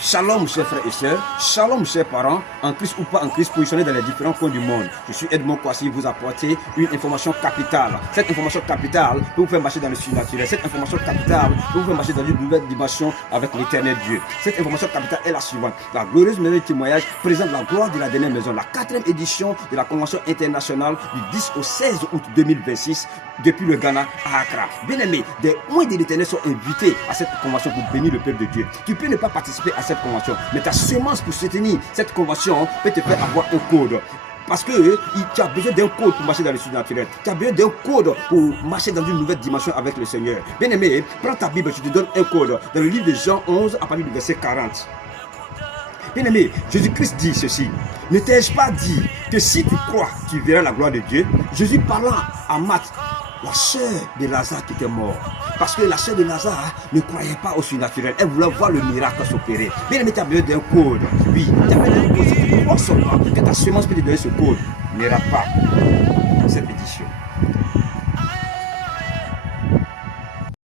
Shalom chers frères et sœurs, shalom chers parents, en Christ ou pas en Christ, positionnés dans les différents coins du monde. Je suis Edmond Kwasi, vous apporter une information capitale. Cette information capitale peut vous faire marcher dans le surnaturel. Cette information capitale peut vous faire marcher dans une nouvelle dimension avec l'éternel Dieu. Cette information capitale est la suivante. La glorieuse maison de témoignage présente la gloire de la dernière maison, la 4e édition de la convention internationale du 10 au 16 août 2026 depuis le Ghana à Accra. Bien aimé, des oints de l'éternel sont invités à cette convention pour bénir le peuple de Dieu. Tu peux ne pas participer à cette convention, mais ta semence pour soutenir cette convention peut te faire avoir un code. Parce que tu as besoin d'un code pour marcher dans le surnaturel. Tu as besoin d'un code pour marcher dans une nouvelle dimension avec le Seigneur. Bien aimé, prends ta Bible, je te donne un code. Dans le livre de Jean 11, à partir du verset 40. Bien aimé, Jésus-Christ dit ceci. Ne t'ai-je pas dit que si tu crois, tu verras la gloire de Dieu? Jésus parlant à Marthe, la sœur de Lazare qui était mort. Parce que la sœur de Lazare ne croyait pas au surnaturel. Elle voulait voir le miracle s'opérer. Bien aimé, tu as besoin d'un code. Oui, tu as besoin d'un code. Si tu crois seulement que ta semence peut te donner ce code, ne rate pas cette édition.